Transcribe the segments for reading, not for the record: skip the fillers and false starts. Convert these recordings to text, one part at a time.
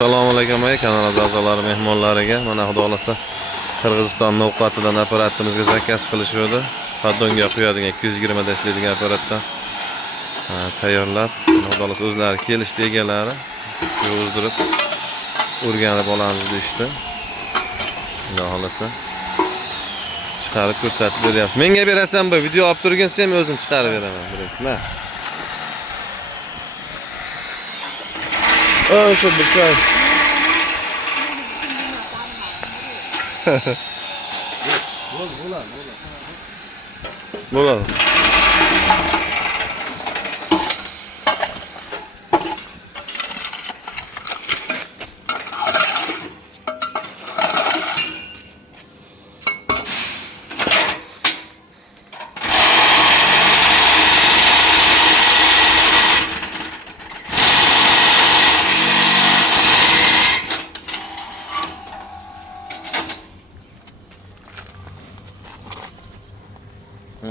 Assalomu alaykum kanal a'zolari, mehmonlariga. Mana xudo xolasa Qirg'iziston ovqatidan apparatimizga zakaz qilishdi. Paddonga quyadigan 220 da ishlaydigan apparatdan tayyorlab, xudo xolasa o'zlari kelishdi egalari. Yozdirib o'rganib olamiz deyishdi. Xudo xolasa chiqarib ko'rsatib beryapmiz. Menga berasan bu video olib turgin, sen o'zim chiqarib beraman. Mana şu bir çay. Bulalım.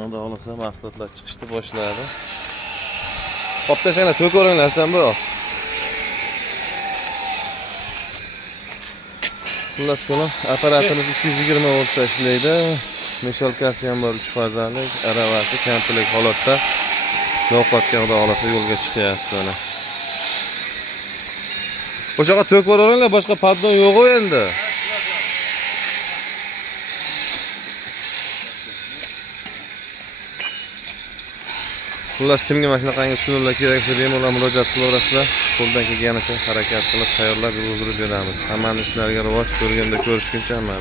Xudo xolasa mahsulotlar chiqishni boshladi. Qoptashanglar, to'k o'ringlar sen bu. Xullas qilib, apparatimiz 220 voltda ishlaydi. Meshalkasi ham bor, 3 fazalik, aravasi komplekt holatda. Ovqatga xudo xolasa yo'lga chiqyapti mana. O'shaqa to'k o'ringlar, boshqa paddon yo'q endi. Xullas kimga mana shunaqangi usullar kerak bo'lsa bemalol murojaat qilaverasizlar. Qo'ldan kelganicha harakat qilib tayyorlab yurgizib beramiz. Hammaning ishlariga rivoj ko'rganda ko'rishguncha hamma